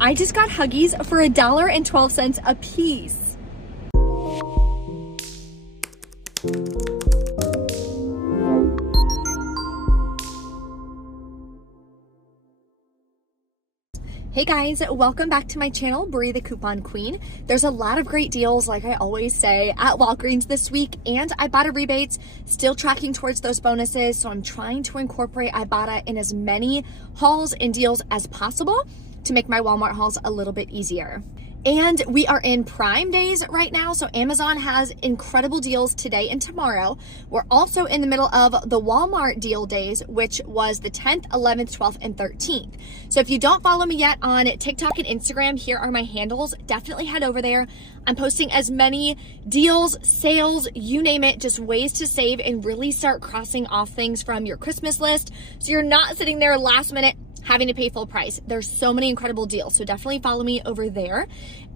I just got Huggies for $1.12 a piece. Hey guys, welcome back to my channel, Brie the Coupon Queen. There's a lot of great deals, like I always say, at Walgreens this week, and Ibotta rebates, still tracking towards those bonuses, so I'm trying to incorporate Ibotta in as many hauls and deals as possible to make my Walmart hauls a little bit easier. And we are in Prime Days right now, so Amazon has incredible deals today and tomorrow. We're also in the middle of the Walmart deal days, which was the 10th, 11th, 12th, and 13th. So if you don't follow me yet on TikTok and Instagram, here are my handles. Definitely head over there. I'm posting as many deals, sales, you name it, just ways to save and really start crossing off things from your Christmas list, so you're not sitting there last minute having to pay full price. There's so many incredible deals, so definitely follow me over there.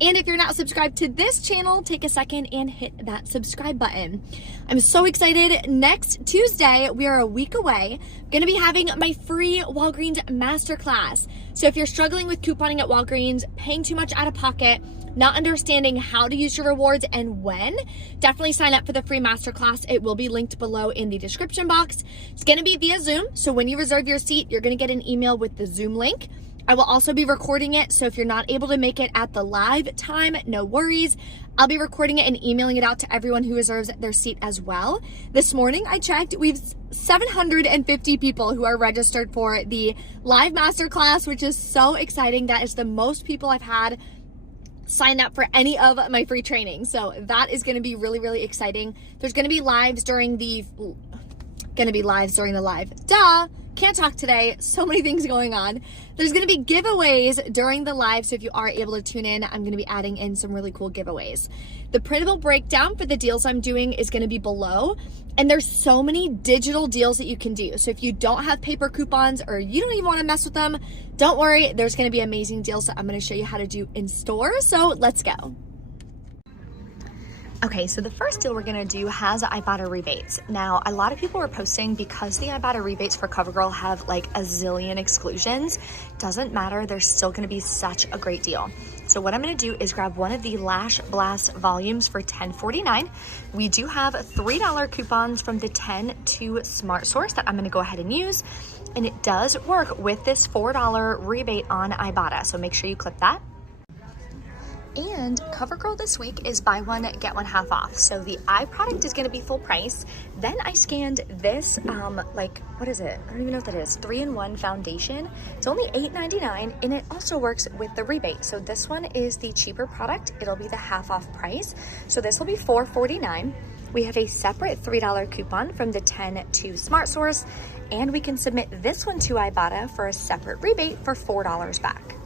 And if you're not subscribed to this channel, take a second and hit that subscribe button. I'm so excited. Next Tuesday, we are a week away, gonna be having my free Walgreens masterclass. So if you're struggling with couponing at Walgreens, paying too much out of pocket, not understanding how to use your rewards and when, definitely sign up for the free masterclass. It will be linked below in the description box. It's gonna be via Zoom, so when you reserve your seat, you're gonna get an email with the Zoom link. I will also be recording it, so if you're not able to make it at the live time, no worries. I'll be recording it and emailing it out to everyone who reserves their seat as well. This morning I checked, we've 750 people who are registered for the live masterclass, which is so exciting. That is the most people I've had sign up for any of my free training. So that is going to be really, really exciting. There's going to be lives during the live. Duh! Can't talk today. So many things going on. There's going to be giveaways during the live, so if you are able to tune in, I'm going to be adding in some really cool giveaways. The printable breakdown for the deals I'm doing is going to be below, and there's so many digital deals that you can do. So if you don't have paper coupons or you don't even want to mess with them, don't worry. There's going to be amazing deals that I'm going to show you how to do in store. So let's go. Okay, so the first deal we're gonna do has Ibotta rebates. Now, a lot of people are posting because the Ibotta rebates for Covergirl have like a zillion exclusions. Doesn't matter, there's still gonna be such a great deal. So what I'm gonna do is grab one of the Lash Blast volumes for $10.49. We do have $3 coupons from the 10 to Smart Source that I'm gonna go ahead and use. And it does work with this $4 rebate on Ibotta, so make sure you clip that. And Covergirl this week is buy one, get one half off. So the eye product is gonna be full price. Then I scanned this, what is it? I don't even know what that is. 3-in-1 foundation. It's only $8.99 and it also works with the rebate. So this one is the cheaper product. It'll be the half off price. So this will be $4.49. We have a separate $3 coupon from the 10 to Smart Source, and we can submit this one to Ibotta for a separate rebate for $4 back.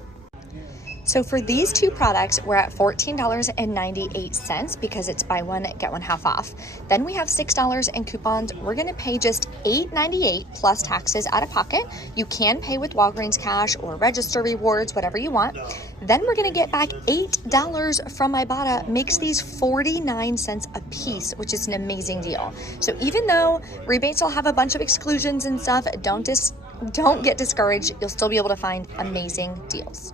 So for these two products, we're at $14.98 because it's buy one, get one half off. Then we have $6 in coupons. We're gonna pay just $8.98 plus taxes out of pocket. You can pay with Walgreens cash or register rewards, whatever you want. Then we're gonna get back $8 from Ibotta, makes these 49 cents a piece, which is an amazing deal. So even though rebates will have a bunch of exclusions and stuff, don't get discouraged. You'll still be able to find amazing deals.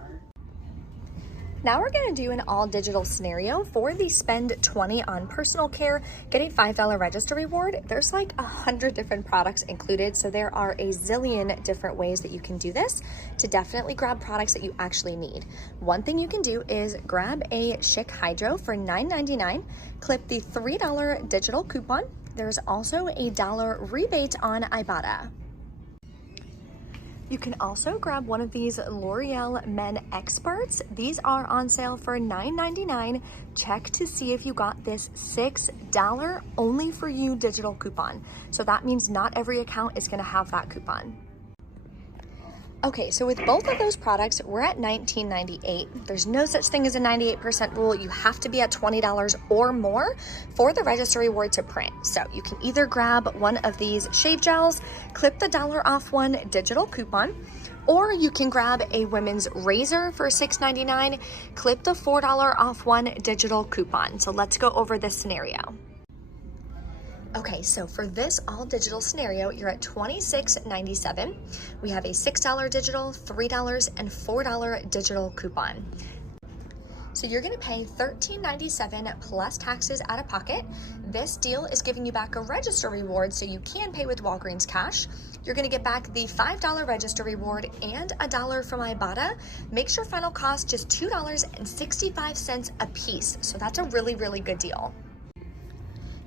Now we're gonna do an all digital scenario for the spend 20 on personal care, get a $5 register reward. There's like 100 different products included, so there are a zillion different ways that you can do this to definitely grab products that you actually need. One thing you can do is grab a Schick Hydro for $9.99, clip the $3 digital coupon. There's also a $1 rebate on Ibotta. You can also grab one of these L'Oreal Men Experts. These are on sale for $9.99. Check to see if you got this $6 only for you digital coupon. So that means not every account is gonna have that coupon. Okay, so with both of those products, we're at $19.98. There's no such thing as a 98% rule. You have to be at $20 or more for the register reward to print. So you can either grab one of these shave gels, clip the $1 off one digital coupon, or you can grab a women's razor for $6.99, clip the $4 off one digital coupon. So let's go over this scenario. Okay, so for this all digital scenario, you're at $26.97. We have a $6 digital, $3, and $4 digital coupon. So you're gonna pay $13.97 plus taxes out of pocket. This deal is giving you back a register reward so you can pay with Walgreens cash. You're gonna get back the $5 register reward and $1 from Ibotta. Makes your final cost just $2.65 a piece. So that's a really, really good deal.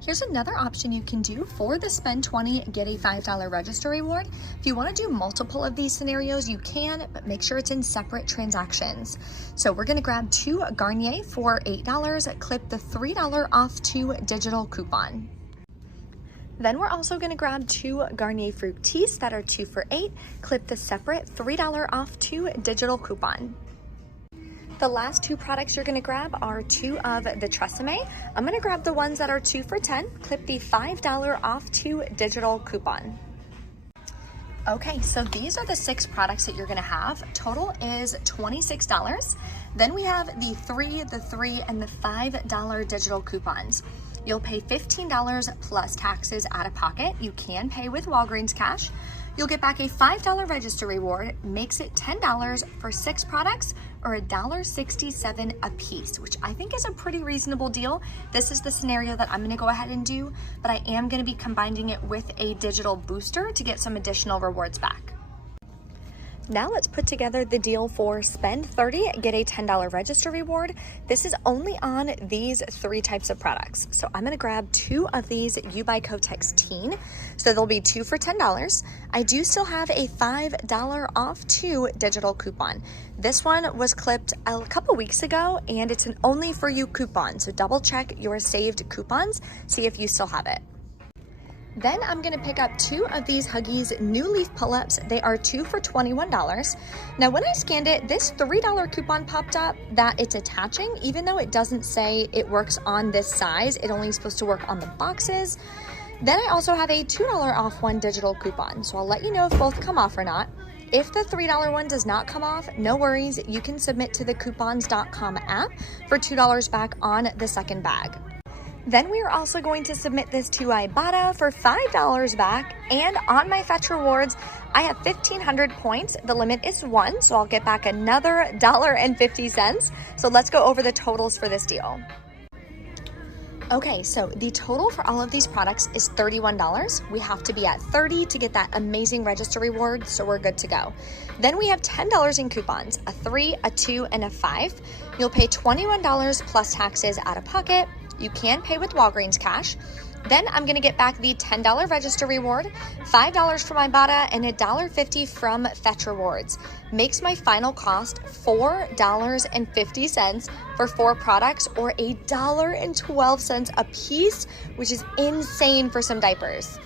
Here's another option you can do for the spend 20, get a $5 register reward. If you want to do multiple of these scenarios, you can, but make sure it's in separate transactions. So we're going to grab 2 Garnier for $8, clip the $3 off 2 digital coupon. Then we're also going to grab 2 Garnier Fructis that are 2 for $8, clip the separate $3 off 2 digital coupon. The last 2 products you're gonna grab are 2 of the Tresemme. I'm gonna grab the ones that are 2 for $10, clip the $5 off 2 digital coupon. Okay, so these are the 6 products that you're gonna have. Total is $26. Then we have the 3, and the $5 digital coupons. You'll pay $15 plus taxes out of pocket. You can pay with Walgreens cash. You'll get back a $5 register reward, makes it $10 for 6 products or $1.67 a piece, which I think is a pretty reasonable deal. This is the scenario that I'm gonna go ahead and do, but I am gonna be combining it with a digital booster to get some additional rewards back. Now let's put together the deal for spend 30, get a $10 register reward. This is only on these 3 types of products. So I'm gonna grab 2 of these You by Kotex Teen. So there'll be 2 for $10. I do still have a $5 off 2 digital coupon. This one was clipped a couple weeks ago and it's an only for you coupon. So double check your saved coupons, see if you still have it. Then I'm gonna pick up 2 of these Huggies New Leaf Pull-Ups. They are 2 for $21. Now when I scanned it, this $3 coupon popped up that it's attaching, even though it doesn't say it works on this size, it only is supposed to work on the boxes. Then I also have a $2 off 1 digital coupon, so I'll let you know if both come off or not. If the $3 one does not come off, no worries, you can submit to the coupons.com app for $2 back on the second bag. Then we are also going to submit this to Ibotta for $5 back, and on my Fetch Rewards, I have 1,500 points. The limit is 1, so I'll get back another $1.50. So let's go over the totals for this deal. Okay, so the total for all of these products is $31. We have to be at 30 to get that amazing register reward, so we're good to go. Then we have $10 in coupons, a 3, a 2, and a 5. You'll pay $21 plus taxes out of pocket. You can pay with Walgreens cash. Then I'm gonna get back the $10 register reward, $5 from Ibotta, and $1.50 from Fetch Rewards. Makes my final cost $4.50 for 4 products or $1.12 a piece, which is insane for some diapers.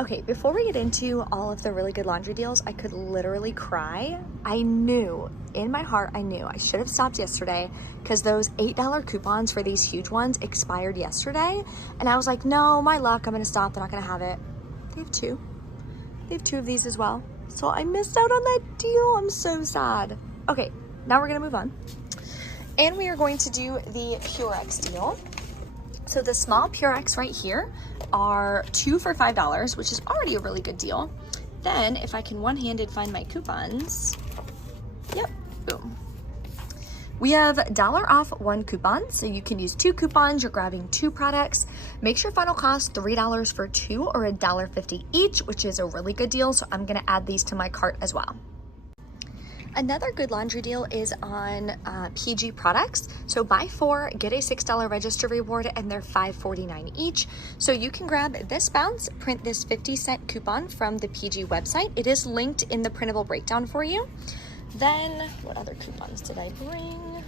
Okay, before we get into all of the really good laundry deals, I could literally cry. I knew, in my heart, I knew I should have stopped yesterday because those $8 coupons for these huge ones expired yesterday. And I was like, no, my luck, I'm gonna stop, they're not gonna have it. They have 2. They have 2 of these as well. So I missed out on that deal, I'm so sad. Okay, now we're gonna move on. And we are going to do the Purex deal. So the small Purex right here are 2 for $5, which is already a really good deal. Then if I can one-handed find my coupons, yep, boom. We have $1 off 1 coupon, so you can use 2 coupons, you're grabbing 2 products. Makes your final cost $3 for 2 or $1.50 each, which is a really good deal, so I'm gonna add these to my cart as well. Another good laundry deal is on PG products. So buy 4, get a $6 register reward, and they're $5.49 each. So you can grab this bounce, print this 50-cent coupon from the PG website. It is linked in the printable breakdown for you. Then, what other coupons did I bring?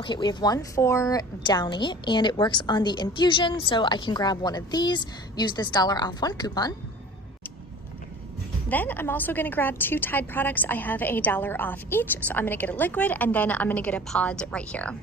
Okay, we have 1 for Downy, and it works on the infusion, so I can grab 1 of these, use this $1 off 1 coupon. Then I'm also gonna grab 2 Tide products. I have a $1 off each, so I'm gonna get a liquid and then I'm gonna get a pod right here.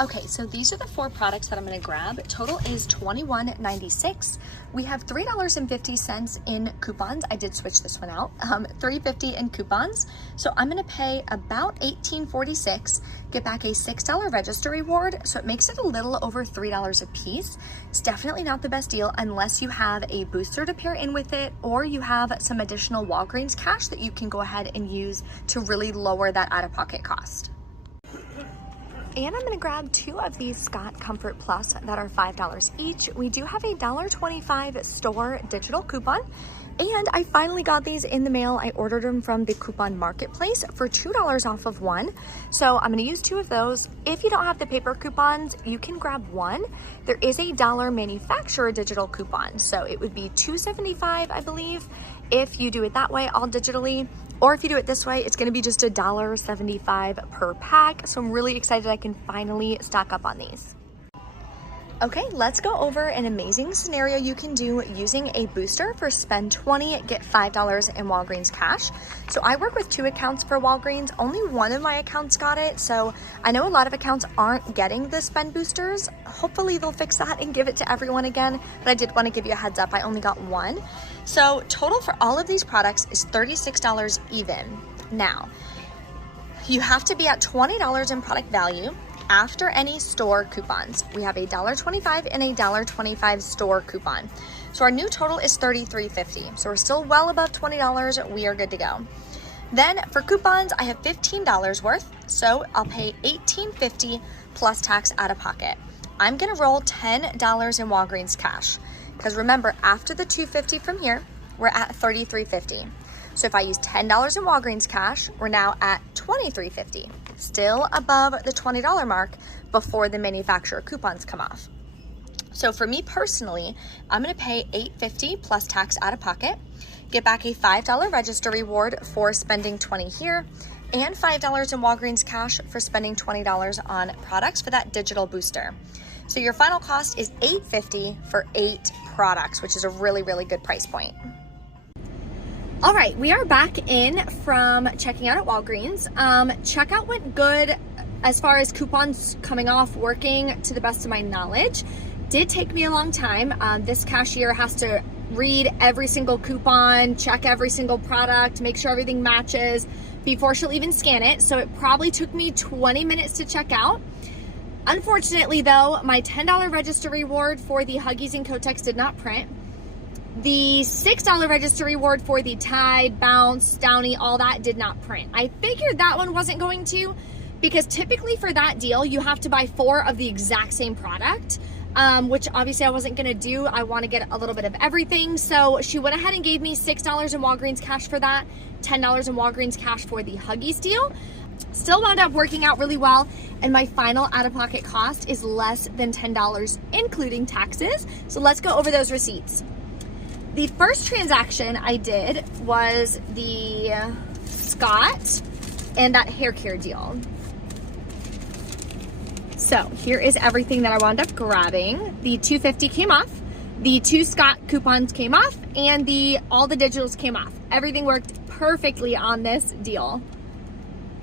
Okay, so these are the 4 products that I'm gonna grab. Total is $21.96. We have $3.50 in coupons. I did switch this one out. $3.50 in coupons. So I'm gonna pay about $18.46, get back a $6 register reward. So it makes it a little over $3 a piece. It's definitely not the best deal unless you have a booster to pair in with it, or you have some additional Walgreens cash that you can go ahead and use to really lower that out-of-pocket cost. And I'm gonna grab 2 of these Scott Comfort Plus that are $5 each. We do have a $1.25 store digital coupon, and I finally got these in the mail. I ordered them from the coupon marketplace for $2 off of one. So I'm gonna use 2 of those. If you don't have the paper coupons, you can grab 1. There is a $1 manufacturer digital coupon. So it would be $2.75, I believe, if you do it that way, all digitally. Or if you do it this way, it's gonna be just $1.75 per pack. So I'm really excited I can finally stock up on these. Okay, let's go over an amazing scenario you can do using a booster for spend $20, get $5 in Walgreens cash. So I work with 2 accounts for Walgreens. Only one of my accounts got it. So I know a lot of accounts aren't getting the spend boosters. Hopefully they'll fix that and give it to everyone again. But I did want to give you a heads up. I only got 1. So total for all of these products is $36 even. Now, you have to be at $20 in product value after any store coupons. We have a $1.25 and a $1.25 store coupon. So our new total is $33.50. So we're still well above $20. We are good to go. Then for coupons, I have $15 worth. So I'll pay $18.50 plus tax out of pocket. I'm gonna roll $10 in Walgreens cash. Because remember, after the $2.50 from here, we're at $33.50. So if I use $10 in Walgreens cash, we're now at $23.50. Still above the $20 mark before the manufacturer coupons come off. So for me personally, I'm gonna pay $8.50 plus tax out of pocket, get back a $5 register reward for spending $20 here, and $5 in Walgreens cash for spending $20 on products for that digital booster. So your final cost is $8.50 for 8 products, which is a really, really good price point. All right, we are back in from checking out at Walgreens. Checkout went good as far as coupons coming off, working to the best of my knowledge. Did take me a long time. This cashier has to read every single coupon, check every single product, make sure everything matches before she'll even scan it. So it probably took me 20 minutes to check out. Unfortunately though, my $10 register reward for the Huggies and Kotex did not print. The $6 register reward for the Tide, Bounce, Downy, all that did not print. I figured that one wasn't going to, because typically for that deal, you have to buy 4 of the exact same product, which obviously I wasn't gonna do. I wanna get a little bit of everything. So she went ahead and gave me $6 in Walgreens cash for that, $10 in Walgreens cash for the Huggies deal. Still wound up working out really well, and my final out-of-pocket cost is less than $10, including taxes. So let's go over those receipts. The first transaction I did was the Scott and that Haircare deal. So here is everything that I wound up grabbing. The $2.50 came off, the 2 Scott coupons came off, and all the digitals came off. Everything worked perfectly on this deal.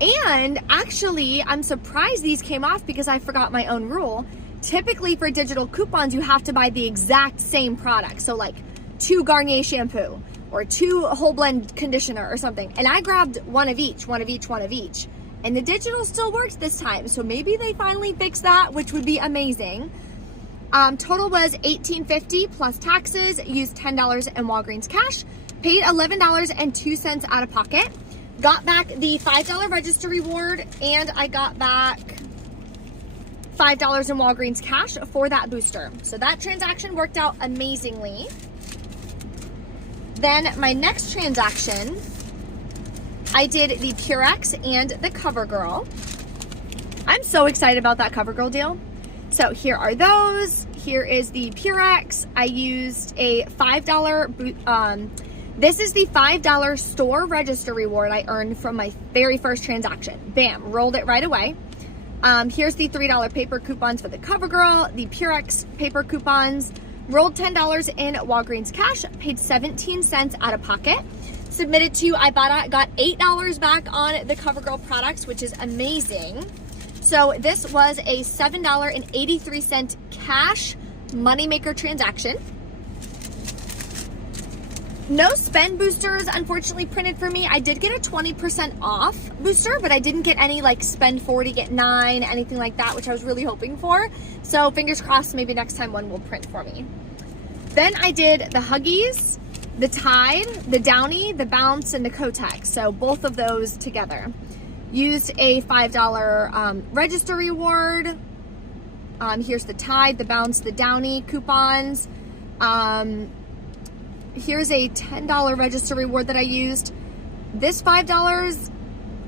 And actually, I'm surprised these came off because I forgot my own rule. Typically for digital coupons, you have to buy the exact same product. So like 2 Garnier shampoo or 2 whole blend conditioner or something. And I grabbed one of each. And the digital still works this time. So maybe they finally fixed that, which would be amazing. Total was $18.50 plus taxes, used $10 in Walgreens cash, paid $11.02 out of pocket, got back the $5 register reward, and I got back $5 in Walgreens cash for that booster. So that transaction worked out amazingly. Then my next transaction, I did the Purex and the Covergirl. I'm so excited about that Covergirl deal. So here are those. Here is the Purex. I used a $5, this is the $5 store register reward I earned from my very first transaction. Bam, rolled it right away. Here's the $3 paper coupons for the Covergirl, the Purex paper coupons, rolled $10 in Walgreens cash, paid 17 cents out of pocket, submitted to Ibotta, got $8 back on the Covergirl products, which is amazing. So this was a $7.83 cash moneymaker transaction. No spend boosters, unfortunately, printed for me. I did get a 20% off booster, but I didn't get any like spend 40, get 9, anything like that, which I was really hoping for. So fingers crossed, maybe next time one will print for me. Then I did the Huggies, the Tide, the Downy, the Bounce, and the Kotex. So both of those together. Used a $5 register reward. Here's the Tide, the Bounce, the Downy coupons. Here's a $10 register reward that I used. This $5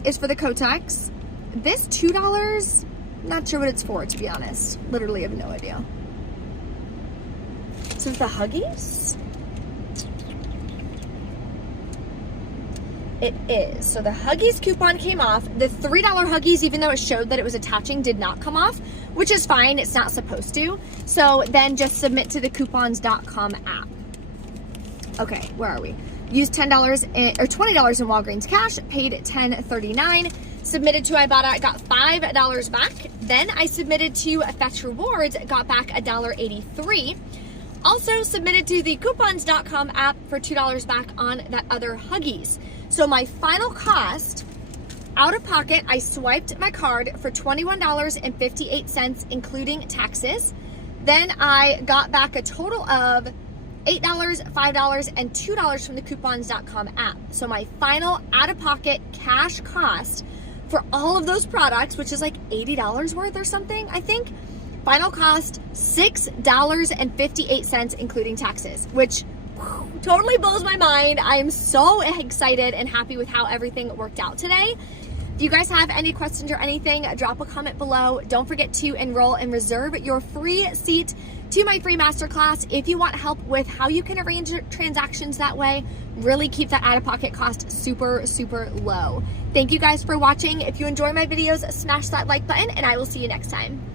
is for the Kotex. This $2, not sure what it's for, to be honest. Literally have no idea. So the Huggies? It is. So the Huggies coupon came off. The $3 Huggies, even though it showed that it was attaching, did not come off, which is fine. It's not supposed to. So then just submit to the coupons.com app. Okay, where are we? Used $10 or $20 in Walgreens cash, paid $10.39, submitted to Ibotta, got $5 back. Then I submitted to Fetch Rewards, got back $1.83. Also submitted to the coupons.com app for $2 back on that other Huggies. So my final cost, out of pocket, I swiped my card for $21.58, including taxes. Then I got back a total of $8, $5, and $2 from the coupons.com app. So my final out-of-pocket cash cost for all of those products, which is like $80 worth or something, I think, final cost $6.58, including taxes, which totally blows my mind. I am so excited and happy with how everything worked out today. If you guys have any questions or anything, drop a comment below. Don't forget to enroll and reserve your free seat to my free masterclass if you want help with how you can arrange transactions that way. Really keep that out-of-pocket cost super, super low. Thank you guys for watching. If you enjoy my videos, smash that like button, and I will see you next time.